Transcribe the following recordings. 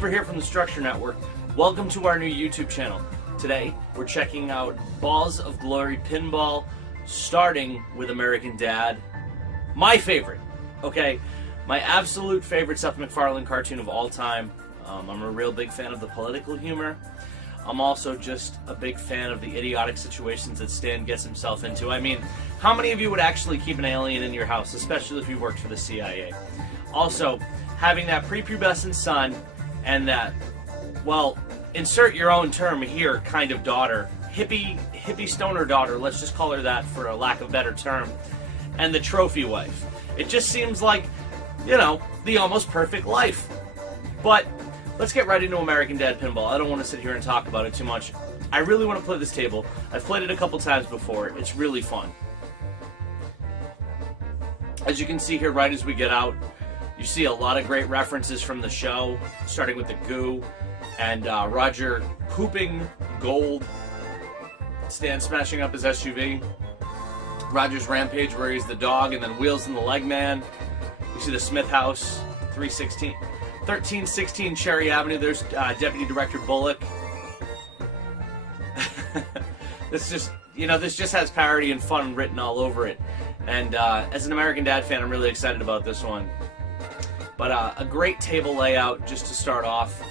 Oliver here from the Structure Network. Welcome to our new YouTube channel. Today, we're checking out Balls of Glory Pinball, starting with American Dad. My favorite, okay? My absolute favorite Seth MacFarlane cartoon of all time. I'm a real big fan of the political humor. I'm also just a big fan of the idiotic situations that Stan gets himself into. I mean, how many of you would actually keep an alien in your house, especially if you worked for the CIA? Also, having that prepubescent son and that, well, insert your own term here, kind of daughter, hippie stoner daughter, let's just call her that for a lack of a better term, and the trophy wife. It just seems like, you know, the almost perfect life. But let's get right into American Dad Pinball. I don't want to sit here and talk about it too much. I really want to play this table. I've played it a couple times before. It's really fun. As you can see here, right as we get out, you see a lot of great references from the show, starting with the goo, and Roger pooping gold, Stan smashing up his SUV, Roger's rampage where he's the dog, and then Wheels and the Leg Man. You see the Smith House, 1316 Cherry Avenue. There's Deputy Director Bullock. This just has parody and fun written all over it. And as an American Dad fan, I'm really excited about this one. But a great table layout just to start off.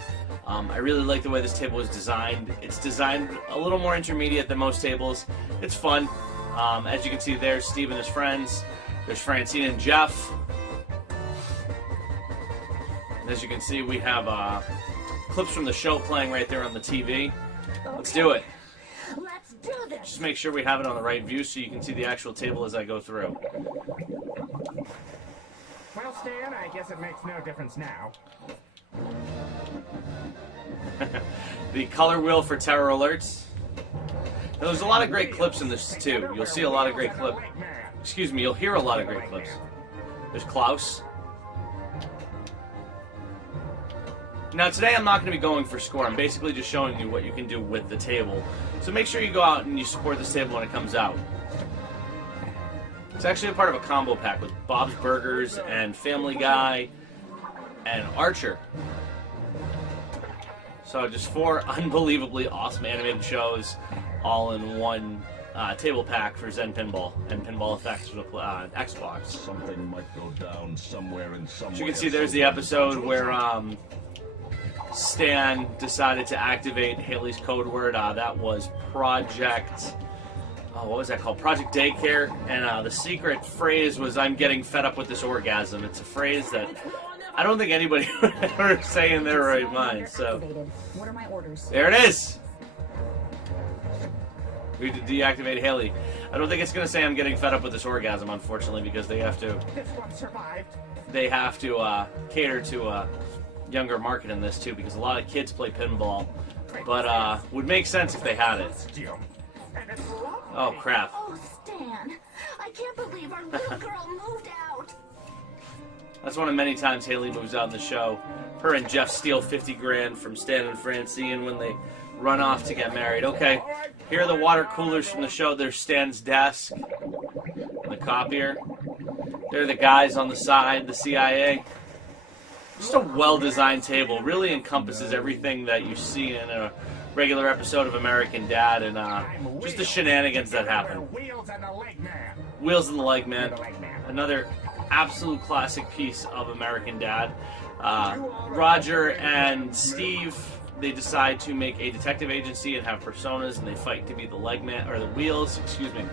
I really like the way this table is designed. It's designed a little more intermediate than most tables. It's fun. As you can see, there's Steve and his friends. There's Francine and Jeff. As you can see, we have clips from the show playing right there on the TV. Let's do it. Let's do this. Just make sure we have it on the right view so you can see the actual table as I go through. Well, Stan, I guess it makes no difference now. The color wheel for terror alerts. Now, there's a lot of great clips in this too. You'll see a lot of great clips. Excuse me, you'll hear a lot of great clips. There's Klaus. Now today I'm not going to be going for score. I'm basically just showing you what you can do with the table. So make sure you go out and you support this table when it comes out. It's actually a part of a combo pack with Bob's Burgers and Family Guy and Archer. So just 4 unbelievably awesome animated shows all in one table pack for Zen Pinball and Pinball Effects for the Xbox. Something might go down somewhere in somewhere. As you can see, there's the episode where Stan decided to activate Haley's code word. That was Project... what was that called? Project Daycare. And the secret phrase was, "I'm getting fed up with this orgasm." It's a phrase that I don't think anybody would ever say in their right mind. So, What are my orders? there it is. We deactivate Haley. I don't think it's going to say "I'm getting fed up with this orgasm," unfortunately, because they have to. This one survived. They have to cater to a younger market in this too, because a lot of kids play pinball. But would make sense if they had it. Oh crap! Oh, Stan, I can't believe our little girl moved out. That's one of many times Haley moves out in the show. Her and Jeff steal 50 grand from Stan and Francine when they run off to get married. Okay, here are the water coolers from the show. There's Stan's desk, the copier. There are the guys on the side, the CIA. Just a well-designed table. Really encompasses everything that you see in a regular episode of American Dad, and just the shenanigans that happen. Wheels and the Leg Man. Wheels and the Leg Man. Another absolute classic piece of American Dad. Roger and Steve, they decide to make a detective agency and have personas, and they fight to be the Leg Man, or the Wheels, excuse me.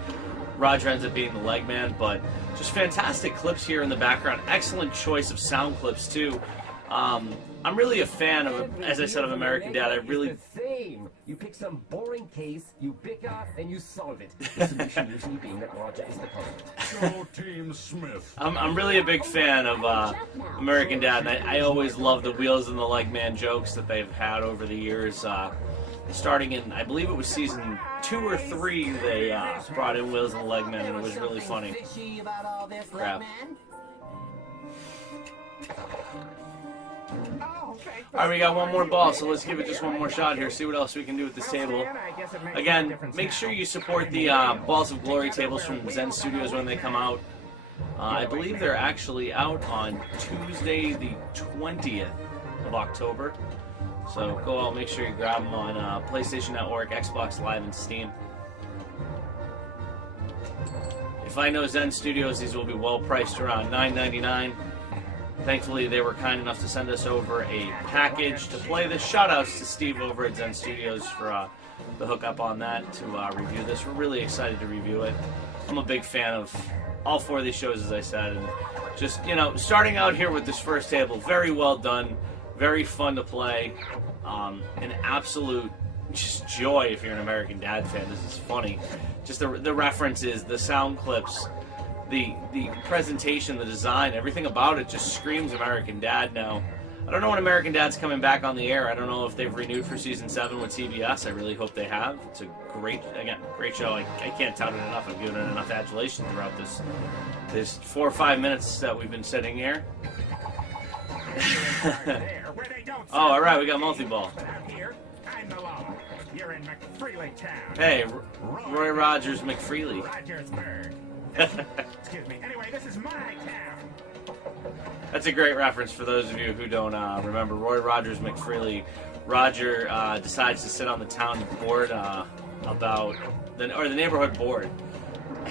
Roger ends up being the Leg Man, but just fantastic clips here in the background. Excellent choice of sound clips too. I'm really a fan of, as I said, of American Dad. I really... Same. You pick some boring case, you bicker, and you solve it. The solution usually being that Roger is the culprit. Go Team Smith. I'm really a big fan of American Dad, and I always love the Wheels and the Leg Man jokes that they've had over the years. Starting in, I believe it was season 2 or 3, they brought in Wheels and the Leg Man, and it was really funny. Crap. Alright, we got one more ball, so let's give it just one more shot here, see what else we can do with this table. Again, make sure you support the Balls of Glory tables from Zen Studios when they come out. I believe they're actually out on Tuesday the 20th of October. So go out, make sure you grab them on PlayStation Network, Xbox Live, and Steam. If I know Zen Studios, these will be well priced, around $9.99. Thankfully, they were kind enough to send us over a package to play this. Shoutouts to Steve over at Zen Studios for the hookup on that to review this. We're really excited to review it. I'm a big fan of all 4 of these shows, as I said, and just, you know, starting out here with this first table, very well done, very fun to play, an absolute just joy if you're an American Dad fan. This is funny. Just the references, the sound clips, the presentation, the design, everything about it just screams American Dad now. I don't know when American Dad's coming back on the air. I don't know if they've renewed for season 7 with CBS. I really hope they have. It's a great show. I can't tout it enough. I've given it enough adulation throughout this 4 or 5 minutes that we've been sitting here. Oh, all right, we got multi-ball. I'm the law. You're in McFreely Town. Hey, Roy Rogers McFreely. Rogersburg. Excuse me. Anyway, this is my town. That's a great reference for those of you who don't remember. Roy Rogers McFreely. Roger decides to sit on the town board about the neighborhood board,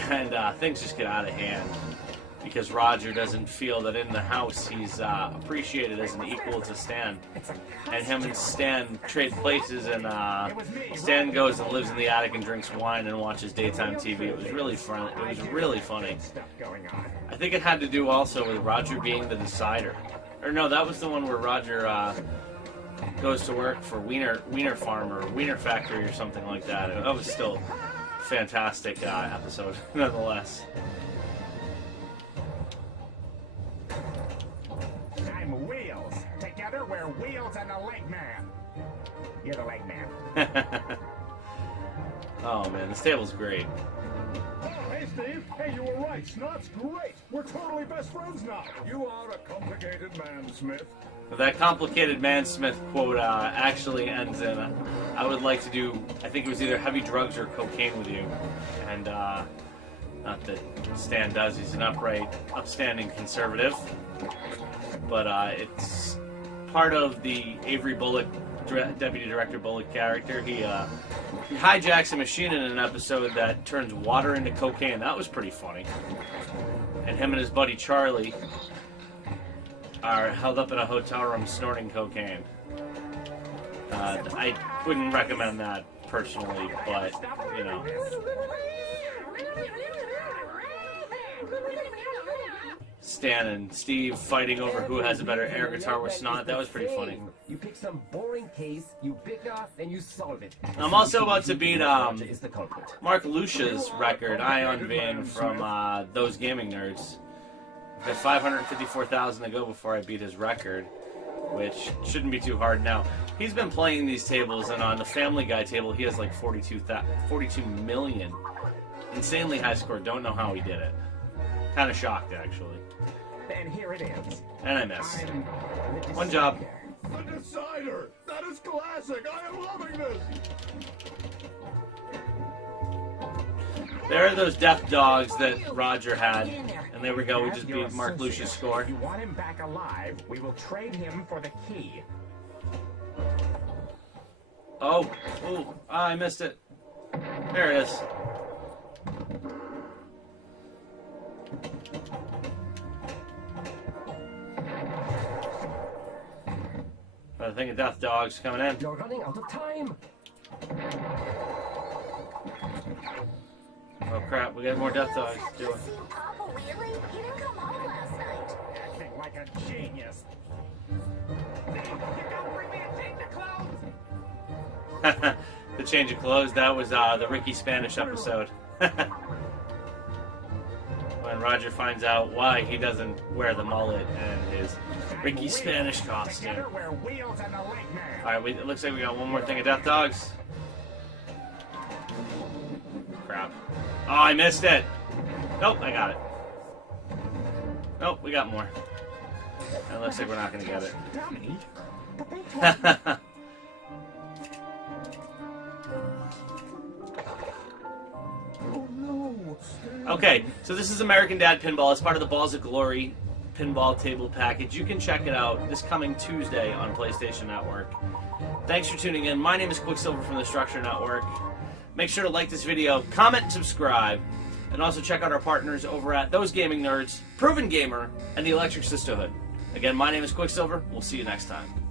and things just get out of hand because Roger doesn't feel that in the house he's appreciated as an equal to Stan, and him and Stan trade places, and Stan goes and lives in the attic and drinks wine and watches daytime TV. It was really fun. It was really funny. I think it had to do also with Roger being the decider. Or no, that was the one where Roger goes to work for Wiener Farm or Wiener Factory or something like that. That was still a fantastic episode, nonetheless. I'm Wheels. Together we're Wheels and the Leg Man. You're the Leg Man. Oh man, this table's great. Oh, hey, Steve. Hey, you were right. Snot's great. We're totally best friends now. You are a complicated man, Smith. That complicated man Smith quote actually ends in, I would like to do, I think it was either heavy drugs or cocaine with you. And not that Stan does, he's an upstanding conservative. But it's part of the Avery Bullock, Deputy Director Bullock character. He hijacks a machine in an episode that turns water into cocaine. That was pretty funny. And him and his buddy Charlie are held up in a hotel room snorting cocaine. I wouldn't recommend that personally, but, you know. Stan and Steve fighting over who has a better air guitar with snot. That was pretty funny. You pick some boring case, you pick up, and you solve it. I'm also about to beat Mark Lucia's record, Ion Vein, from Those Gaming Nerds. I've got 554,000 to go before I beat his record, which shouldn't be too hard now. He's been playing these tables, and on the Family Guy table, he has like 42 million. Insanely high score. Don't know how he did it. Kind of shocked, actually. And here it is. And I missed. One job. The Decider! That is classic! I am loving this! There are those death dogs that Roger had. And there we go, we just beat Mark Lucia's score. If you want him back alive, we will trade him for the key. Oh, ooh, I missed it. There it is. I think of death dogs coming in. You're running out of time. Oh crap, we got more death dogs. Do it. Seen Papa Wheelie? He didn't come home last night. Acting like a genius. You gotta bring me a change of clothes. The change of clothes, that was the Ricky Spanish episode. When Roger finds out why he doesn't wear the mullet and his Ricky Spanish costume. Together we're Wheels and the Leg Man. Alright, it looks like we got one more thing of death dogs. Crap. Oh, I missed it. Nope, I got it. Nope, we got more. It looks like we're not going to get it. Dummy. But they told me. Oh no! Okay, so this is American Dad Pinball. It's part of the Balls of Glory pinball table package. You can check it out this coming Tuesday on PlayStation Network. Thanks for tuning in. My name is Quicksilver from the Structure Network. Make sure to like this video, comment, and subscribe. And also check out our partners over at Those Gaming Nerds, Proven Gamer, and the Electric Sisterhood. Again, my name is Quicksilver. We'll see you next time.